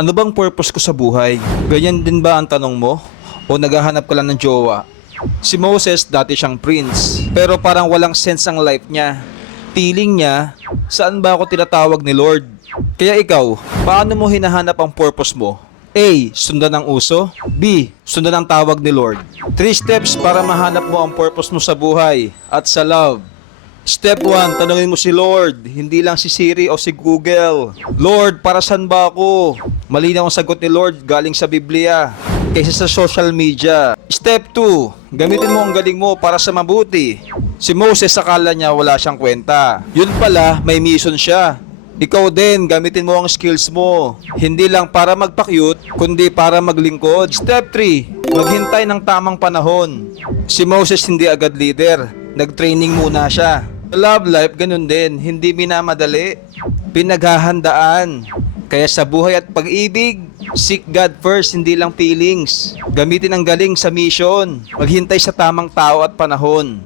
Ano bang purpose ko sa buhay? Ganyan din ba ang tanong mo? O naghahanap ka lang ng jowa? Si Moses dati siyang prince, pero parang walang sense ang life niya. Feeling niya, saan ba ako tinatawag ni Lord? Kaya ikaw, paano mo hinahanap ang purpose mo? A. Sundan ang uso. B. Sundan ang tawag ni Lord. 3 steps para mahanap mo ang purpose mo sa buhay at sa love. Step 1, tanungin mo si Lord, hindi lang si Siri o si Google. Lord, para saan ba ako? Malinaw ang sagot ni Lord galing sa Biblia kaysa sa social media. Step 2, gamitin mo ang galing mo para sa mabuti. Si Moses akala niya wala siyang kwenta. Yun pala, may mission siya. Ikaw din, gamitin mo ang skills mo. Hindi lang para magpa-cute, kundi para maglingkod. Step 3, maghintay ng tamang panahon. Si Moses hindi agad leader. Nag-training muna siya. Sa love life, ganun din. Hindi minamadali. Pinaghahandaan. Kaya sa buhay at pag-ibig, seek God first, hindi lang feelings. Gamitin ang galing sa mission. Maghintay sa tamang tao at panahon.